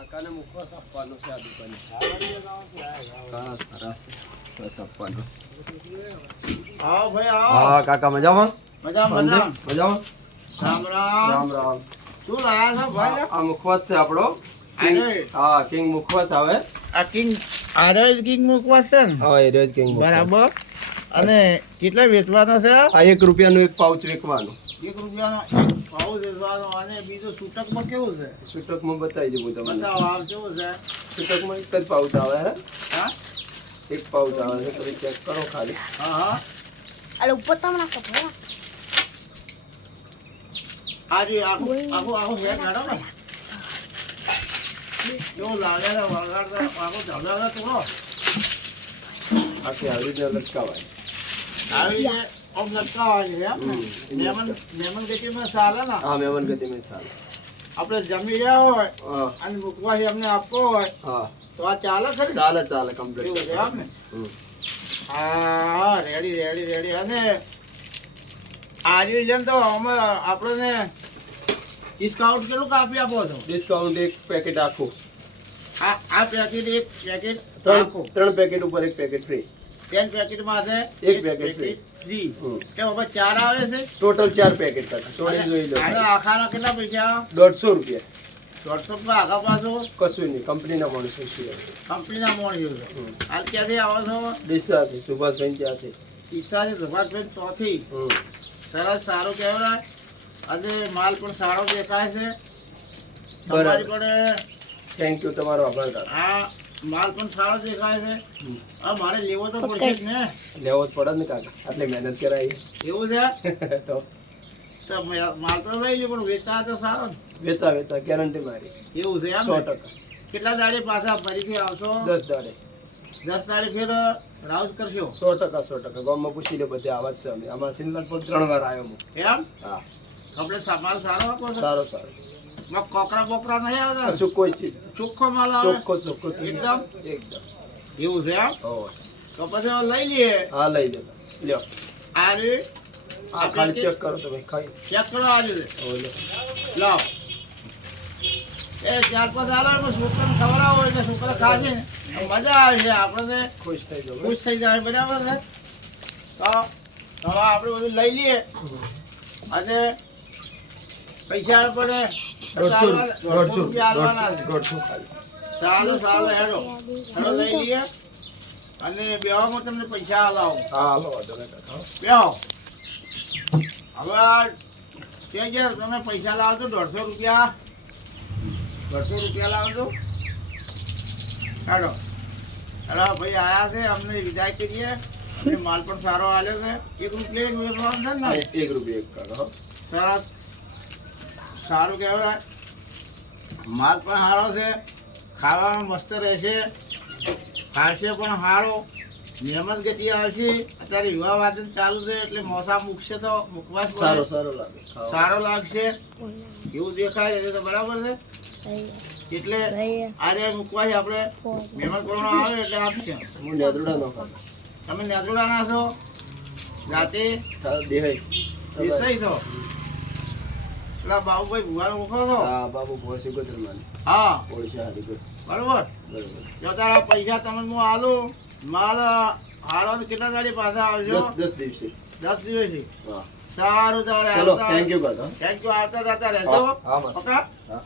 કાકાને મુખવાસ આપવાનો છે આ દુકાને. હા સરસ. બસ આપવાનો. આવો ભાઈ આવો. હા કાકા મજામાં? મજામાં મજામાં. રામ રામ. રામ રામ. શું લાયા છો ભાઈ? આ મુખવાસ છે આપણો. હા કિંગ મુખવાસ આવે આ કિંગ આરોજ કિંગ મૂકવા છે ને? હા એ રોજ કિંગ બરાબર. અને કેટલા વેચવાનો છે આ એક રૂપિયાનું એક પાઉચ વેચવાનું. એક રૂપિયાનો એક ભાવ દેવાનો અને બીજો છૂટકમાં કેવું છે? છૂટકમાં બતાવી દઉં તમને. બતાવો આ કેવું છે? છૂટકમાં એક જ પાઉચ આવે હે. હા? એક પાઉચ આવે છે તમે ચેક કરો ખાલી. હા હા. અરે ઉપર તમે નાખો ભલા આ આખો આખું આખું હેડ કાઢો ને. કેવું લાગે છે વળગાડતા? આખો ઢગલા તોડો આખી આવી રીતે લટકાવાય. આવી રીતે આપણે જમી રહ્યા હોય અને મૂકવાથી અમને આપવો હોય હા. તો આ ચાલે ખરી ચાલે ચાલે કમ્પ્લીટ એમ ને? હા રેડી રેડી રેડી અને આજે જેમ તો અમે આપણને ડિસ્કાઉન્ટ કેટલું કાપી આપો છો? ડિસ્કાઉન્ટ એક પેકેટ આખું. આ આ પેકેટ એક પેકેટ ત્રણ ત્રણ પેકેટ ઉપર એક પેકેટ ફ્રી ટેન પેકેટમાં છે એક પેકેટ. ફ્રી કેમ ચાર આવે છે? ટોટલ ચાર પેકેટ તોડી જોઈ લો. આખાના કેટલા પૈસા દોઢસો રૂપિયા. દોઢસો રૂપિયા આગા પાછો? કશું નહીં કંપનીના માણસો છીએ કંપનીના મોણ હમ. હાલ ક્યાંથી આવો છો? ડીસાથી સુભાષભાઈ ત્યાંથી ઈચ્છાથી સુભાષભાઈ ચોથી. સરસ સારું કહેવાય. અને માલ પણ સારો દેખાય છે. બરાબર. થેન્ક યુ તમારો આભાર આ માલ પણ સારો દેખાય છે. હમ. મારે લેવો તો પડશે જ ને. લેવો જ પડે ને કાકા. આટલી મહેનત કરાવી એવું છે? તો. તો માલ તો લઈ લે પણ વેચા તો સારો વેચા વેચા ગેરંટી મારી. એવું છે એમ સો ટકા. કેટલા દાડે પાછા ફરીથી આવશો? દસ દાડે. દસ તારીખ ફેર રાઉઝ કરશો? સો ટકા સો ટકા. ગામમાં પૂછી લે બધે આવા જ છે અમે. આમાં સિંગલ પણ ત્રણ વાર આવ્યો હું. એમ? હા. આપણે સામાન સારો આપો સારો સારો. કોકરા બોકરા નહીં આવતા સુકો ચોખ્ખો માલ આવે? ચોખ્ખો ચોખ્ખો એકદમ? એકદમ. એવું છે એમ? તો પછી લઈ લઈએ. હા લઈ જતા લ્યો. આ રે આ ખાલી ચેક કરો તમે ખાઈ ચેક કરો આજે લો લાવ એ ચાર પાંચ આલો છોકરાને ખવડાવો એટલે છોકરા ખાશે મજા આવે છે. આપણે ખુશ થઈ જાય ખુશ થઈ જાય બરાબર છે? તો હવે આપણે બધું લઈ લઈએ. અને પૈસા પડે. ચાલો ચાલો હેડો હેડો તમને પૈસા હવે તમે પૈસા લાવજો દોઢસો રૂપિયા દોઢસો રૂપિયા લાવજો કાઢો હેલો ભાઈ આયા છે અમને વિદાય કરીએ માલ પણ સારો આવ્યો છે એક રૂપિયા ને એક રૂપિયા એક કરો. સરસ. સારું કહેવાય. માલ પણ સારો છે ખાવામાં મસ્ત રહેશે. ખાશે પણ સારો. નિયમત ગતિ આવશે. અત્યારે યુવા વાદન ચાલુ છે એટલે મોસા મૂકશે તો મૂકવા સારો સારો લાગે સારો લાગશે. એવું દેખાય છે તો બરાબર છે? એટલે આરે મૂકવાથી આપણે મહેમાન કોરોનો આવે એટલે આપશે. હું નેદરુડા નો તમે નેત્રોડા ના છો? જાતે હા, દેહાઈ છો? પેલા બાબુભાઈ ભુવાનો મૂકો છો? હા બાબુ ભોસી સિકોતર હા. ઓળશા હારી બરોબર? બરોબર. જો તારા પૈસા તમે હું આલું માલ હારો કેટલા દાડી પાછા આવજો દસ દસ દિવસે. દસ દિવસથી સારું તારે ચલો થેન્ક યુ થેન્ક યુ આવતા જતા રહેજો. ઓકે? હા.